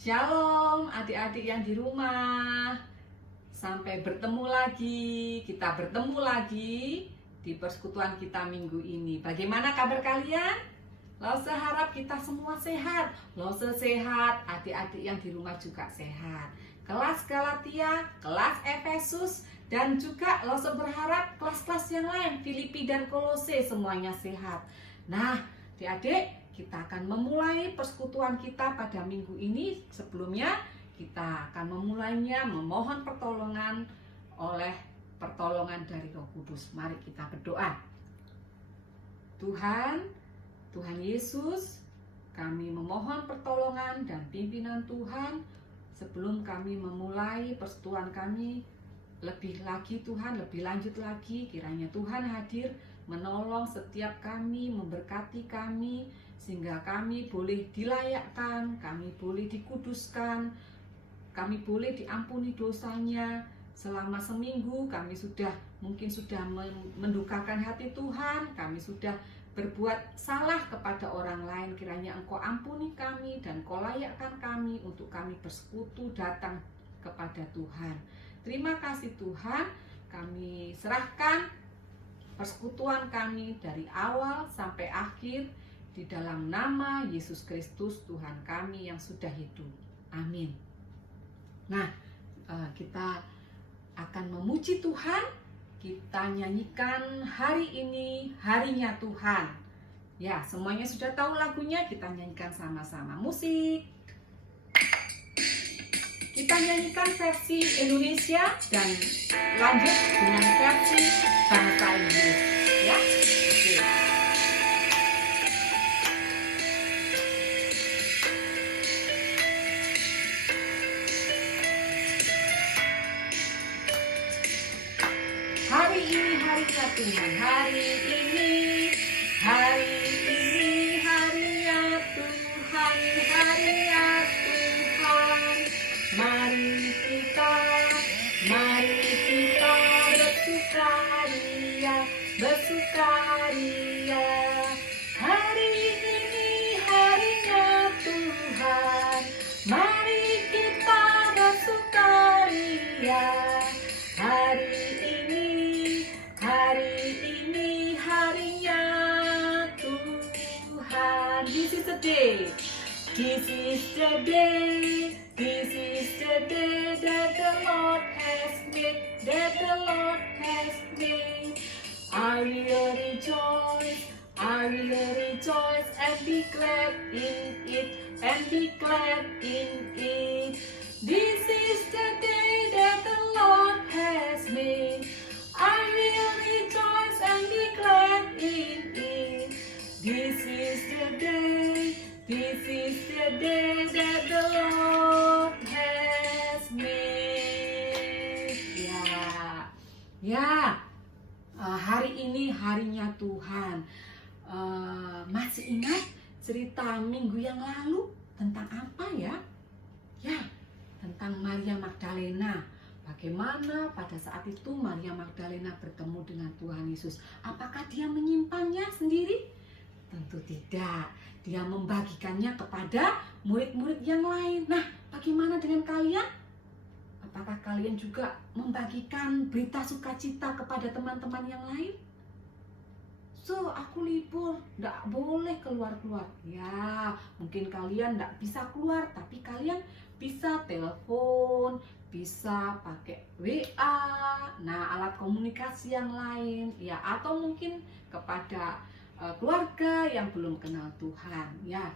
Shalom adik-adik yang di rumah. Sampai bertemu lagi. Kita bertemu lagi di persekutuan kita minggu ini. Bagaimana kabar kalian? Lause harap kita semua sehat. Lause sehat, adik-adik yang di rumah juga sehat. Kelas Galatia, kelas Efesus, dan juga Lause berharap kelas-kelas yang lain, Filipi dan Kolose, semuanya sehat. Nah, adik-adik, kita akan memulai persekutuan kita pada minggu ini. Sebelumnya kita akan memulainya memohon pertolongan oleh pertolongan dari Roh Kudus. Mari kita berdoa. Tuhan Yesus, kami memohon pertolongan dan pimpinan Tuhan sebelum kami memulai persekutuan kami. Lebih lagi Tuhan, lebih lanjut lagi, kiranya Tuhan hadir menolong setiap kami, memberkati kami, sehingga kami boleh dilayakkan, kami boleh dikuduskan, kami boleh diampuni dosanya. Selama seminggu kami mungkin sudah mendukakan hati Tuhan, kami sudah berbuat salah kepada orang lain. Kiranya Engkau ampuni kami dan Engkau layakkan kami untuk kami bersekutu datang kepada Tuhan. Terima kasih Tuhan, kami serahkan persekutuan kami dari awal sampai akhir di dalam nama Yesus Kristus Tuhan kami yang sudah hidup. Amin. Nah, kita akan memuji Tuhan. Kita nyanyikan hari ini harinya Tuhan. Ya, semuanya sudah tahu lagunya, kita nyanyikan sama-sama. Musik. Kita nyanyikan versi Indonesia dan lanjut dengan versi bahasa Inggris. Ya, oke. Hari ini harinya Tuhan, hari ini harinya Tuhan, harinya Tuhan. Mari kita bersukaria. Hari ini harinya Tuhan. Mari kita bersukaria. Hari ini harinya Tuhan. This is the day. This is the day. This is the day that the Lord has made. That the Lord has made. I will rejoice. I will rejoice and be glad in it. And be glad in it. This is the day that the Lord has made. I will rejoice and be glad in it. This is the day. This is the day that the Lord has made. Ya, hari ini harinya Tuhan. Masih ingat cerita minggu yang lalu tentang apa ya? Ya, tentang Maria Magdalena. Bagaimana pada saat itu Maria Magdalena bertemu dengan Tuhan Yesus? Apakah dia menyimpannya sendiri? Tentu tidak. Dia membagikannya kepada murid-murid yang lain. Nah, bagaimana dengan kalian? Apakah kalian juga membagikan berita sukacita kepada teman-teman yang lain? So, aku libur, nggak boleh keluar-keluar. Ya, mungkin kalian nggak bisa keluar, tapi kalian bisa telepon, bisa pakai WA, nah alat komunikasi yang lain, ya, atau mungkin kepada keluarga yang belum kenal Tuhan. Ya,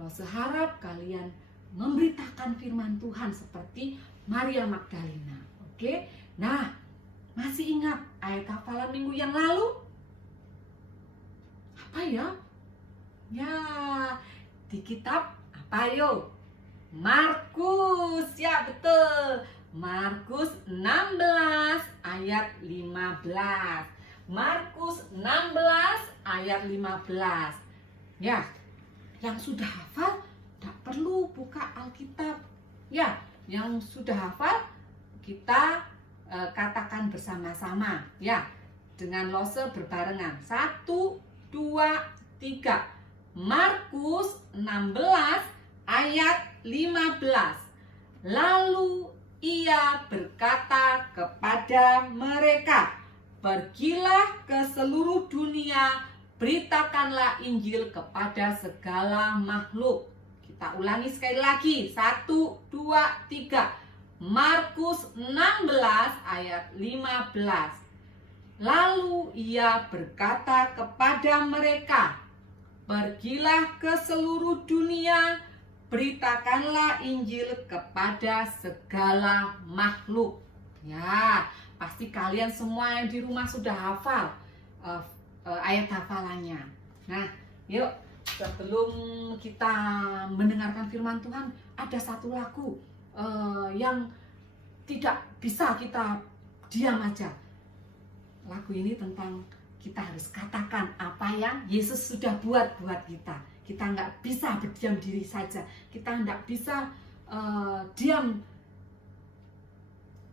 Lause harap kalian memberitakan firman Tuhan seperti Maria Magdalena. Oke, nah masih ingat ayat hafalan minggu yang lalu? Apa ya? Ya, di kitab apa yo? Markus, ya betul. Markus 16 ayat 15. Markus 16 ayat 15. Ya, yang sudah hafal tidak perlu buka Alkitab. Ya, yang sudah hafal kita katakan bersama-sama. Ya, dengan Lause berbarengan. 1, 2, 3. Markus 16 ayat 15. Lalu ia berkata kepada mereka, pergilah ke seluruh dunia, beritakanlah Injil kepada segala makhluk. Kita ulangi sekali lagi, 1, 2, 3. Markus 16 ayat 15. Lalu ia berkata kepada mereka, pergilah ke seluruh dunia, beritakanlah Injil kepada segala makhluk. Ya, pasti kalian semua yang di rumah sudah hafal ayat hafalannya. Nah, yuk, sebelum kita mendengarkan firman Tuhan, ada satu lagu yang tidak bisa kita diam aja. Lagu ini tentang kita harus katakan apa yang Yesus sudah buat kita. Kita nggak bisa berdiam diri saja. Kita nggak bisa diam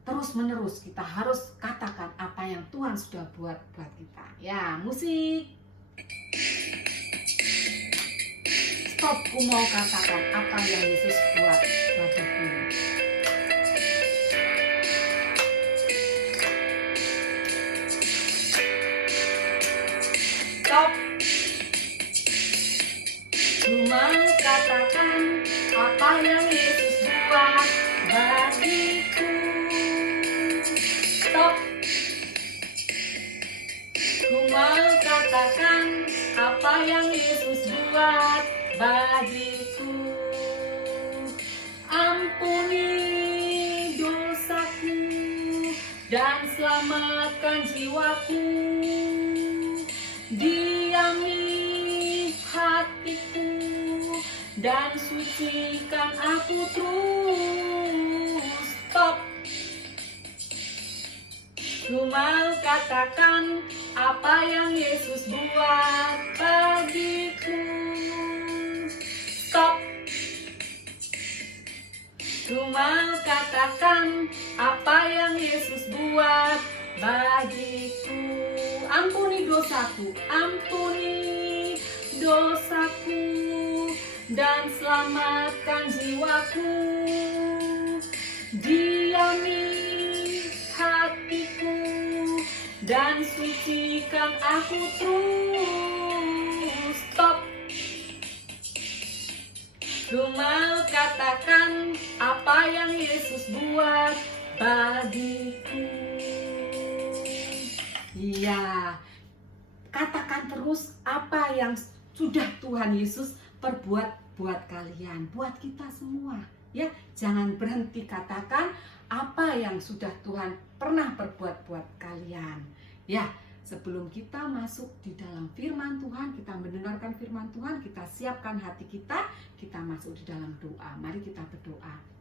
terus menerus. Kita harus katakan apa yang Tuhan sudah buat kita. Ya, musik. Stop, ku mau katakan apa yang Yesus buat bagiku. Stop. Cuma katakan apa yang Yesus buat bagiku. Stop. Cuma katakan apa yang Yesus buat bagiku. Ampuni dosaku dan selamatkan jiwaku. Diami hatiku dan sucikan aku terus. Stop. Cuma katakan apa yang Yesus buat bagiku. Stop. Cuma katakan apa yang Yesus buat bagiku. Ampuni dosaku, ampuni dosaku dan selamatkan jiwaku. Diami hatiku dan sucikan aku terus. Stop. Cuma katakan apa yang Yesus buat bagiku. Iya, katakan terus apa yang sudah Tuhan Yesus perbuat buat kalian, buat kita semua. Ya, jangan berhenti katakan apa yang sudah Tuhan pernah perbuat buat kalian. Ya, sebelum kita masuk di dalam firman Tuhan, kita mendengarkan firman Tuhan, kita siapkan hati kita masuk di dalam doa. Mari kita berdoa.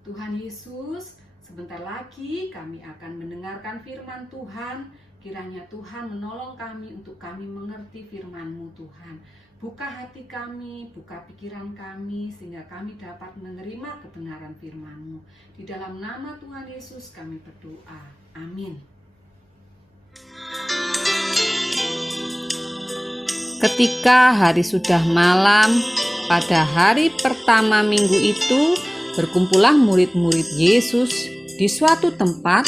Tuhan Yesus, sebentar lagi kami akan mendengarkan firman Tuhan. Kiranya Tuhan menolong kami untuk kami mengerti firman-Mu Tuhan. Buka hati kami, buka pikiran kami, sehingga kami dapat menerima kebenaran firman-Mu. Di dalam nama Tuhan Yesus kami berdoa. Amin. Ketika hari sudah malam, pada hari pertama minggu itu, berkumpullah murid-murid Yesus di suatu tempat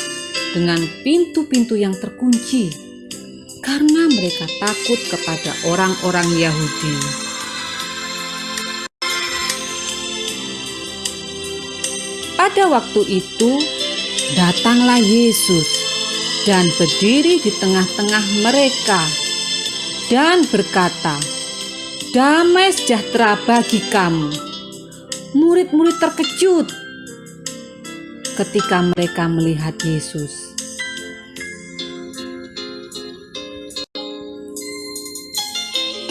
dengan pintu-pintu yang terkunci, karena mereka takut kepada orang-orang Yahudi. Pada waktu itu, datanglah Yesus dan berdiri di tengah-tengah mereka dan berkata, "Damai sejahtera bagi kamu." Murid-murid terkejut ketika mereka melihat Yesus.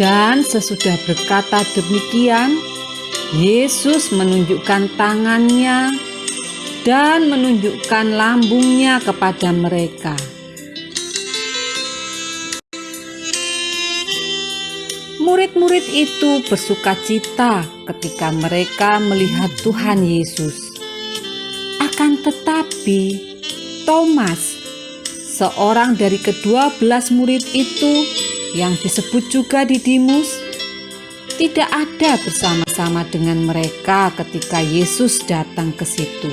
Dan sesudah berkata demikian, Yesus menunjukkan tangannya dan menunjukkan lambungnya kepada mereka. Murid-murid itu bersukacita ketika mereka melihat Tuhan Yesus. Akan tetapi, Thomas, seorang dari ke-12 murid itu yang disebut juga Didimus, tidak ada bersama-sama dengan mereka ketika Yesus datang ke situ.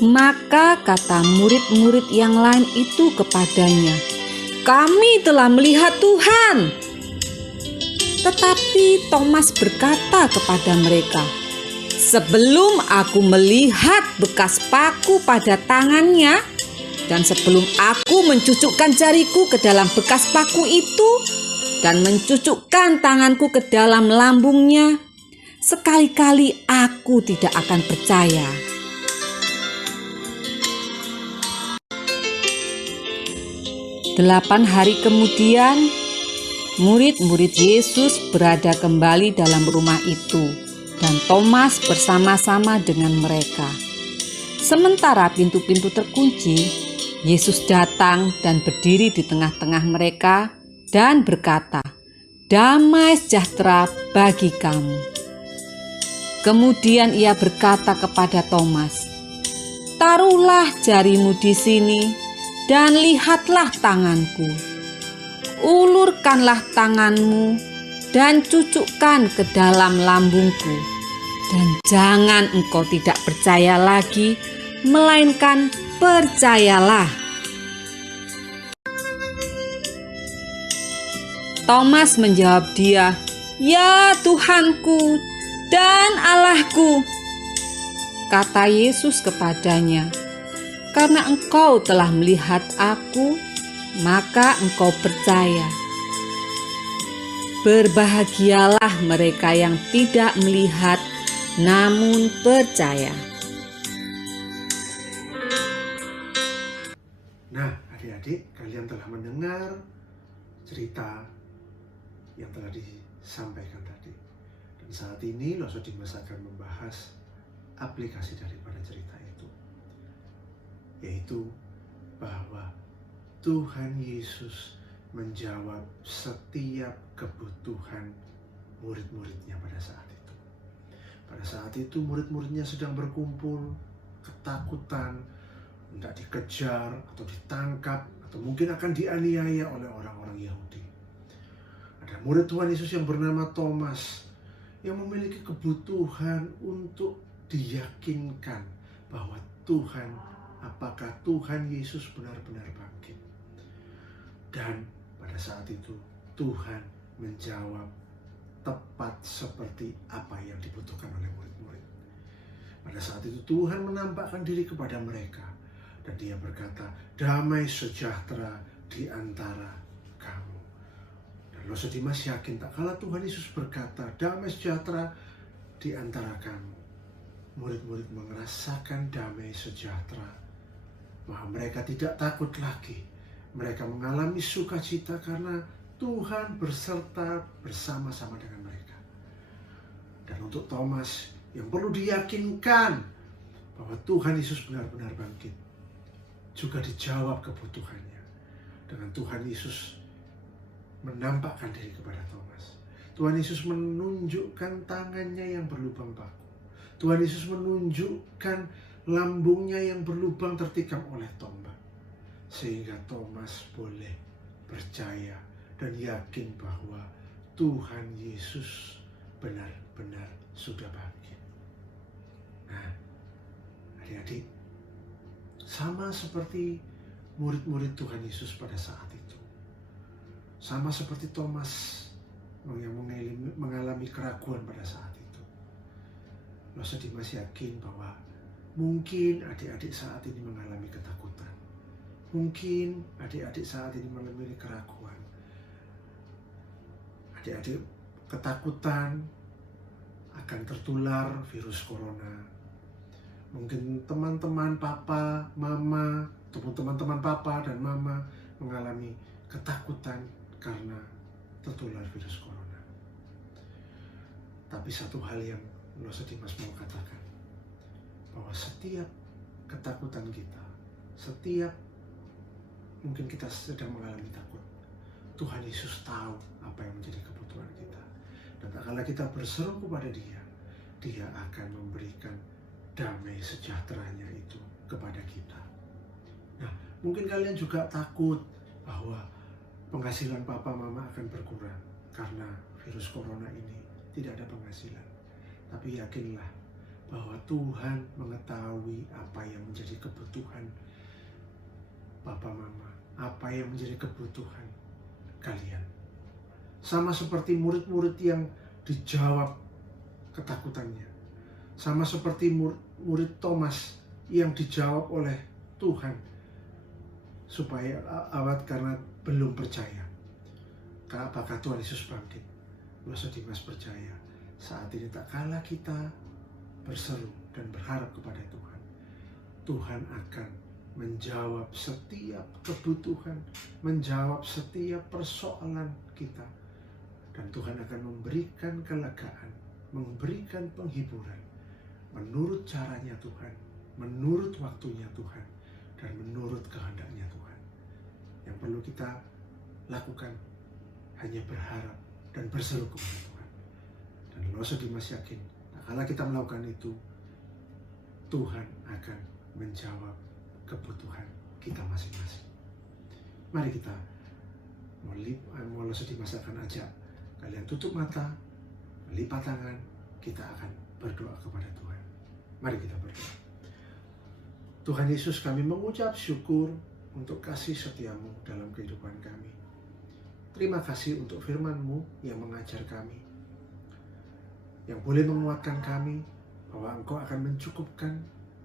Maka kata murid-murid yang lain itu kepadanya, "Kami telah melihat Tuhan." Tetapi Thomas berkata kepada mereka, "Sebelum aku melihat bekas paku pada tangannya, dan sebelum aku mencucukkan jariku ke dalam bekas paku itu, dan mencucukkan tanganku ke dalam lambungnya, sekali-kali aku tidak akan percaya." 8 hari kemudian, murid-murid Yesus berada kembali dalam rumah itu, dan Thomas bersama-sama dengan mereka. Sementara pintu-pintu terkunci, Yesus datang dan berdiri di tengah-tengah mereka dan berkata, "Damai sejahtera bagi kamu." Kemudian ia berkata kepada Thomas, "Taruhlah jarimu di sini dan lihatlah tanganku. Ulurkanlah tanganmu dan cucukkan ke dalam lambungku. Dan jangan engkau tidak percaya lagi, melainkan percayalah." Thomas menjawab dia, "Ya Tuhanku dan Allahku." Kata Yesus kepadanya, "Karena engkau telah melihat aku, maka engkau percaya. Berbahagialah mereka yang tidak melihat namun percaya." Nah, adik-adik, kalian telah mendengar cerita yang telah disampaikan tadi. Dan saat ini Loso Dimas akan membahas aplikasi daripada cerita itu, yaitu bahwa Tuhan Yesus menjawab setiap kebutuhan murid-muridnya pada saat itu. Pada saat itu murid-muridnya sedang berkumpul, ketakutan, hendak dikejar atau ditangkap atau mungkin akan dianiaya oleh orang-orang Yahudi. Ada murid Tuhan Yesus yang bernama Thomas yang memiliki kebutuhan untuk diyakinkan bahwa apakah Tuhan Yesus benar-benar bangkit. Dan pada saat itu Tuhan menjawab tepat seperti apa yang dibutuhkan oleh murid-murid. Pada saat itu Tuhan menampakkan diri kepada mereka dan dia berkata, "Damai sejahtera di antara kamu." Dan Loso Dimas yakin tak kalah Tuhan Yesus berkata, "Damai sejahtera di antara kamu," murid-murid merasakan damai sejahtera, bahwa mereka tidak takut lagi. Mereka mengalami sukacita karena Tuhan berserta bersama-sama dengan mereka. Dan untuk Thomas yang perlu diyakinkan bahwa Tuhan Yesus benar-benar bangkit, juga dijawab kebutuhannya dengan Tuhan Yesus menampakkan diri kepada Thomas. Tuhan Yesus menunjukkan tangannya yang berlubang paku. Tuhan Yesus menunjukkan lambungnya yang berlubang tertikam oleh tombak, sehingga Thomas boleh percaya dan yakin bahwa Tuhan Yesus benar-benar sudah bangkit. Nah, adik-adik, sama seperti murid-murid Tuhan Yesus pada saat itu, sama seperti Thomas yang mengalami keraguan pada saat itu, Loso Dimas yakin bahwa mungkin adik-adik saat ini mengalami ketakutan. Mungkin adik-adik saat ini mengalami keraguan. Adik-adik ketakutan akan tertular virus corona. Mungkin teman-teman papa, mama, ataupun teman-teman papa dan mama mengalami ketakutan karena tertular virus corona. Tapi satu hal yang Loso Dimas mau katakan, bahwa setiap ketakutan kita, setiap mungkin kita sedang mengalami takut, Tuhan Yesus tahu apa yang menjadi kebutuhan kita. Dan tak kala kita berseru kepada Dia, Dia akan memberikan damai sejahteranya itu kepada kita. Nah, mungkin kalian juga takut bahwa penghasilan papa mama akan berkurang karena virus corona ini, tidak ada penghasilan. Tapi yakinlah bahwa Tuhan mengetahui apa yang menjadi kebutuhan papa mama, apa yang menjadi kebutuhan kalian. Sama seperti murid-murid yang dijawab ketakutannya. Sama seperti murid Thomas yang dijawab oleh Tuhan supaya karena belum percaya. Apakah Tuhan Yesus bangkit? Loso Dimas percaya saat ini tak kalah kita berseru dan berharap kepada Tuhan, Tuhan akan menjawab setiap kebutuhan, menjawab setiap persoalan kita, dan Tuhan akan memberikan kelegaan, memberikan penghiburan menurut caranya Tuhan, menurut waktunya Tuhan, dan menurut kehendaknya Tuhan. Yang perlu kita lakukan hanya berharap dan berseru kepada Tuhan. Dan Loso Dimas yakin, kalau kita melakukan itu, Tuhan akan menjawab kebutuhan kita masing-masing. Mari kita mau Loso Dimas akan ajak kalian tutup mata, melipat tangan, kita akan berdoa kepada Tuhan. Mari kita berdoa. Tuhan Yesus, kami mengucap syukur untuk kasih setiamu dalam kehidupan kami. Terima kasih untuk firman-Mu yang mengajar kami, yang boleh menguatkan kami bahwa Engkau akan mencukupkan,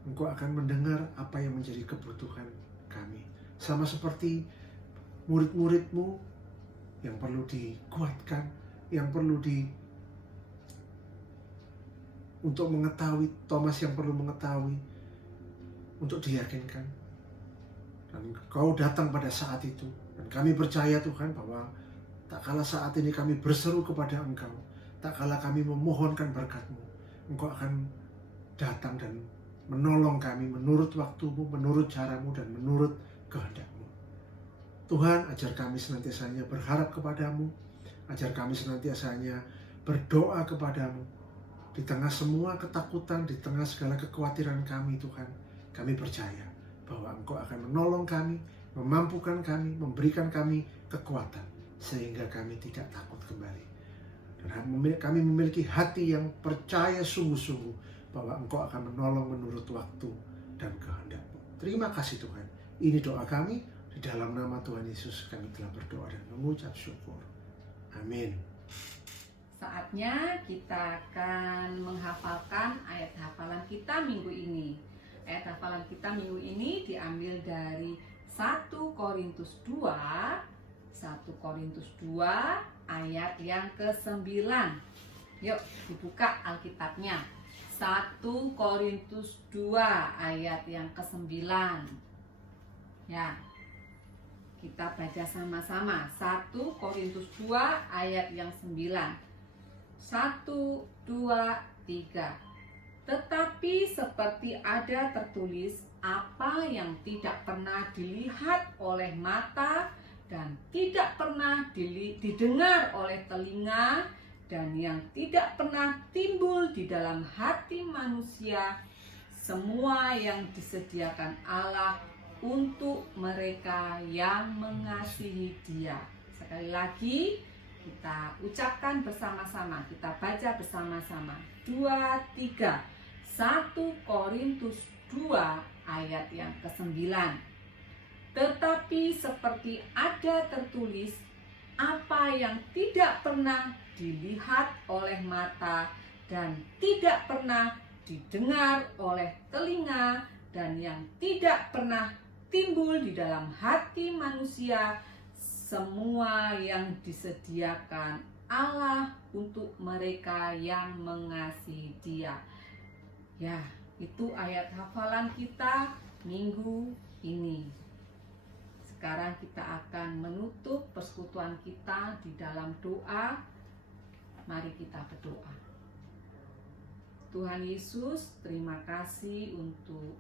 Engkau akan mendengar apa yang menjadi kebutuhan kami. Sama seperti murid-murid-Mu yang perlu dikuatkan, yang perlu untuk mengetahui, Thomas yang perlu mengetahui, untuk diyakinkan. Dan Kau datang pada saat itu. Dan kami percaya Tuhan bahwa tak kala saat ini kami berseru kepada Engkau, tak kala kami memohonkan berkat-Mu, Engkau akan datang dan menolong kami menurut waktu-Mu, menurut cara-Mu, dan menurut kehendak-Mu. Tuhan, ajar kami senantiasanya berharap kepada-Mu, ajar kami senantiasanya berdoa kepada-Mu. Di tengah semua ketakutan, di tengah segala kekhawatiran kami Tuhan, kami percaya bahwa Engkau akan menolong kami, memampukan kami, memberikan kami kekuatan, sehingga kami tidak takut kembali. Dan kami memiliki hati yang percaya sungguh-sungguh bahwa Engkau akan menolong menurut waktu dan kehendak-Mu. Terima kasih Tuhan. Ini doa kami, di dalam nama Tuhan Yesus kami telah berdoa dan mengucap syukur. Amin. Saatnya kita akan menghafalkan ayat hafalan kita minggu ini. Ayat hafalan kita minggu ini diambil dari 1 Korintus 2 ayat yang ke-9. Yuk dibuka Alkitabnya. 1 Korintus 2 ayat yang ke-9. Ya, kita baca sama-sama. 1 Korintus 2 ayat yang 9. 1, 2, 3. Tetapi seperti ada tertulis, apa yang tidak pernah dilihat oleh mata dan tidak pernah didengar oleh telinga dan yang tidak pernah timbul di dalam hati manusia, semua yang disediakan Allah untuk mereka yang mengasihi Dia. Sekali lagi kita ucapkan bersama-sama, kita baca bersama-sama. 2, 3. 1 Korintus 2 ayat yang ke-9. Tetapi seperti ada tertulis, apa yang tidak pernah dilihat oleh mata dan tidak pernah didengar oleh telinga dan yang tidak pernah timbul di dalam hati manusia, semua yang disediakan Allah untuk mereka yang mengasihi Dia. Ya, itu ayat hafalan kita minggu ini. Sekarang kita akan menutup persekutuan kita di dalam doa. Mari kita berdoa. Tuhan Yesus, terima kasih untuk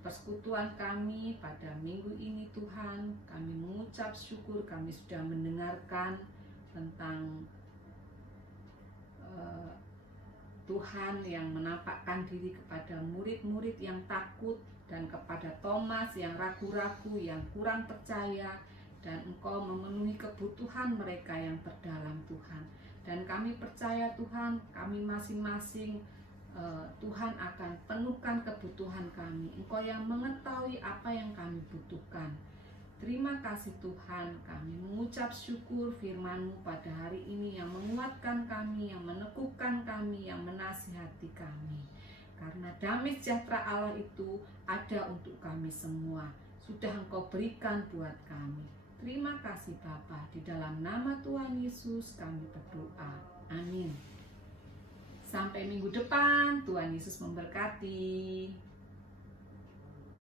persekutuan kami pada minggu ini Tuhan. Kami mengucap syukur, kami sudah mendengarkan tentang Tuhan yang menampakkan diri kepada murid-murid yang takut dan kepada Thomas yang ragu-ragu, yang kurang percaya, dan Engkau memenuhi kebutuhan mereka yang terdalam Tuhan. Dan kami percaya Tuhan, kami masing-masing Tuhan akan penuhkan kebutuhan kami. Engkau yang mengetahui apa yang kami butuhkan. Terima kasih Tuhan, kami mengucap syukur firman-Mu pada hari ini yang menguatkan kami, yang meneguhkan kami, yang menasihati kami. Karena damai sejahtera Allah itu ada untuk kami semua. Sudah Engkau berikan buat kami. Terima kasih Bapa, di dalam nama Tuhan Yesus kami berdoa. Amin. Sampai minggu depan, Tuhan Yesus memberkati.